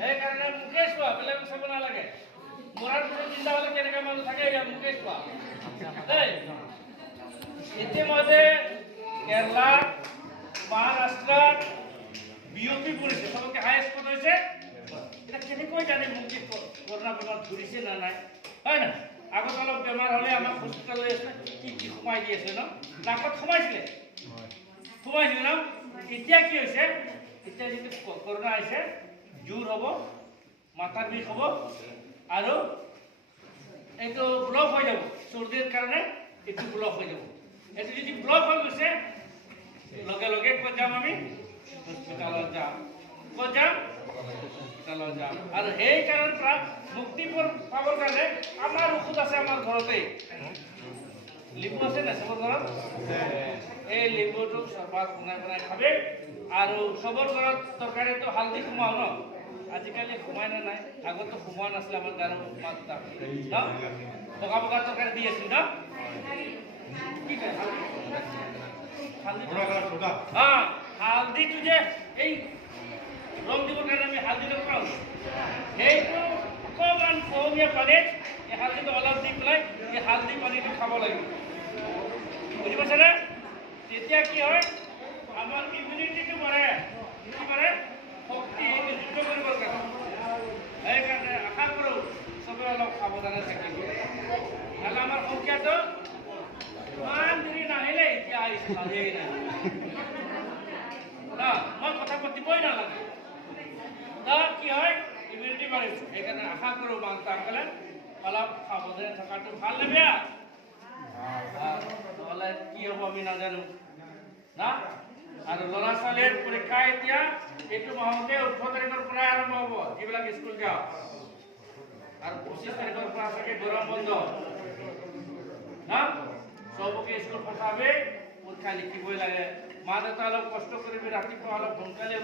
সেইকাৰণে মুকেশ কোৱা বেলেগ চাব নালাগে মৰাৰ পিছত চিন্তা হ'লে কেনেকা মানুহ থাকে মুকেশ কোৱা দেই ইতিমধ্যে কেৰালা মহাৰাষ্ট্ৰত বিয়পি পৰিছে চবতকে হায়েষ্ট ক'ত হৈছে এটা কেনেকৈ জানে মুকেশ কৰোণা বেমাৰ ধৰিছে না নাই হয় না আগত অলপ বেমাৰ হ'লে আমাক হস্পিটেললৈ আছে কি সোমাই দি আছে ন নাকত সোমাইছিলে ন এতিয়া কি হৈছে এতিয়া যিটো কৰোণা আহিছে জোৰ হ'ব মাথাৰ বিষ হ'ব আৰু এইটো ব্লক হৈ যাব চৰ্দিৰ কাৰণে এইটো ব্লক হৈ যাব এইটো যদি ব্লক হৈ গৈছে লগে লগে ক'ত যাম আমি হস্পিটেলত যাম ক'ত যাম হস্পিটেলত যাম আৰু সেই কাৰণ পৰা মুক্তি পাবৰ কাৰণে আমাৰ ঔষধ আছে আমাৰ ঘৰতে লিম্বু আছে না চবৰ ঘৰত এই লিম্বুটো চৰবত বনাই খাবে আৰু চবৰ ঘৰত তৰকাৰীটো হালধি সোমাও ন আজিকালি সোমাই না নাই আগতো সোমোৱা নাছিলে আমাৰ গাঁৱৰ মাতা ন বগা বগা তৰকাৰী দি আছিল ন কি কয় হালধিটো যে এই ৰং দিবৰ কাৰণে আমি হালধিটো পাওঁ সেইটো অকণমান কুহুমীয়া পানীত এই হালধিটো অলপ দি পেলাই এই হালধি পানীটো খাব লাগিব বুজি পাইছেনে তেতিয়া কি হয় আমাৰ ইমিউনিটিটো বাঢ়ে কি বাঢ়ে শক্তি যুদ্ধ কৰিবৰ কাৰণে সেইকাৰণে আশা কৰোঁ চবে অলপ সাৱধানে থাকিব নহ'লে আমাৰ সংখ্যাটো ইমান দেৰি নাহিলে এতিয়া আহিছে ভালেই নাই মই কথা পাতিবই নালাগে কি হয় ইমিউনিটি বাঢ়িছে সেইকাৰণে আশা কৰোঁ মানুহসকলে অলপ সাৱধানে থকাটো ভাল নে বেয়া নহ'লে কি হ'ব আমি নাজানো না আৰু ল'ৰা ছোৱালীৰ পৰীক্ষা এতিয়া এইটো মাহতে 18 তাৰিখৰ পৰাই আৰম্ভ হ'ব যিবিলাক স্কুল যাওঁ আৰু 25 তাৰিখৰ পৰা চাগে গৰম বন্ধ না চবকে স্কুল পঠাবে পৰীক্ষা লিখিবই লাগে মা দেউতা অলপ কষ্ট কৰিবি ৰাতিপুৱা অলপ সোনকালে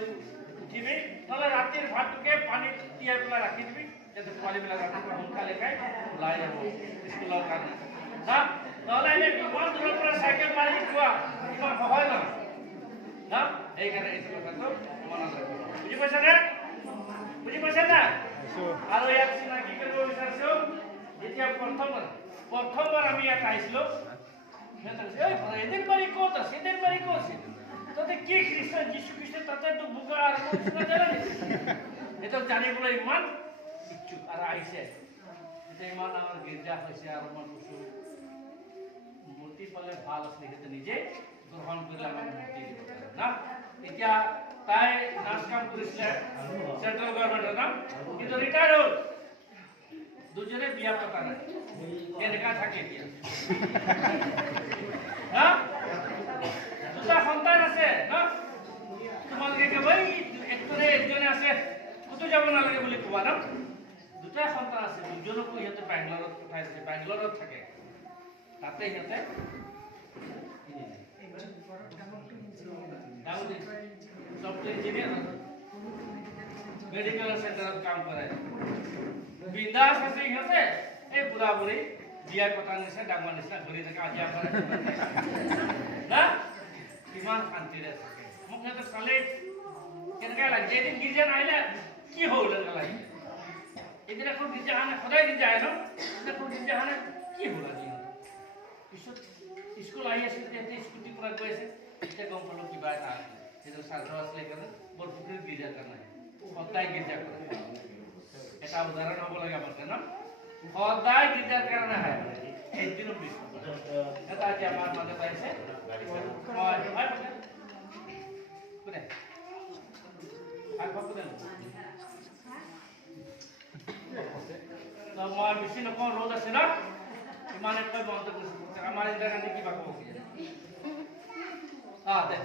উঠিবি নহ'লে ৰাতিৰ ভাতটোকে পানীত তিয়াই পেলাই ৰাখি দিবি যাতে পোৱালিবিলাক ৰাতিপুৱা সোনকালে খাই ওলাই যাব স্কুলৰ কাৰণে না নহ'লে এনে ইমান দূৰৰ পৰা চাইকেল মাৰি যোৱা ইমান সহজ নহয় না সেইকাৰণে এইটো কথাটো মনত ৰাখিব বুজি পাইছে না আৰু ইয়াত চিনাকি কৰিব বিচাৰিছোঁ যেতিয়া প্ৰথমবাৰ আমি ইয়াত আহিছিলোঁ এদিন বাৰী ক'ত আছে তাতে কি খ্ৰীষ্টান যীশু খ্ৰীষ্ট তাতেতো বোকা আৰম্ভ এইটো জানিবলৈ ইমান ইচ্ছুক আৰু আহিছে এতিয়া ইমান আমাৰ গীৰ্জা হৈছে আৰু মই কৈছোঁ মূৰ্তি পালে ভাল আছিলে সিহঁতে নিজে গ্ৰহণ কৰিলে আমাক মূৰ্তি দিব পাৰে না এতিয়া তাই নাচ কাম কৰিছিলে চেণ্ট্ৰেল গভৰ্ণমেণ্টৰ নাম কিন্তু ৰিটায়াৰ হ'ল দুজনে বিয়া পতা নাই এনেকা থাকে এতিয়া না দুটা সন্তান আছে না তোমালোকে কেৱল একজনে আছে ক'তো যাব নালাগে বুলি কোৱা ন দুটা সন্তান আছে দুজনকো সিহঁতে বেংগলৰত পঠাইছে বেংগলৰত থাকে তাতে সিহঁতে সফ্টৱেৰ ইঞ্জিনিয়াৰ মেডিকেল চেণ্টাৰত কাম কৰে বিন্দাছ আছে সিহঁতে এই বুঢ়া বুঢ়ী বিয়া পতা নিচিনা ডাঙৰ নিচিনা ঘূৰি থাকে আজি আমাৰ না কিমান শান্তিৰে থাকে মোক সিহঁতে চালে কেনেকৈ লাগে এদিন গীৰ্জা নাহিলে কি হ'ল এনেকৈ লাগে এদিন এখন গীৰ্জা আনে সদায় গীৰ্জা আহে ন এখন গীৰ্জা আনে কি হ'ল আজি পিছত স্কুল আহি আছিল তেতিয়া স্কুটিৰ পৰা গৈ আছে এতিয়া গম পালোঁ কিবা এটা আছিল সেইটো শ্ৰাদ্ধ আছিলে সেইকাৰণে বৰপুখুৰীত গীৰ্জা কাৰণে সদায় গীৰ্জা কৰে এটা উদাহৰণ হ'ব লাগে আমাৰ ন সদায় গীৰ্জাৰ কাৰণে আহে একদিনো মিছ এটা আজি আমাৰ মাজত আহিছে মই বেছি নকওঁ ৰ'দ আছে ন ইমান এককৈ মনটো আমাৰ ইন্দিৰা গান্ধী কিবা ক'ব দে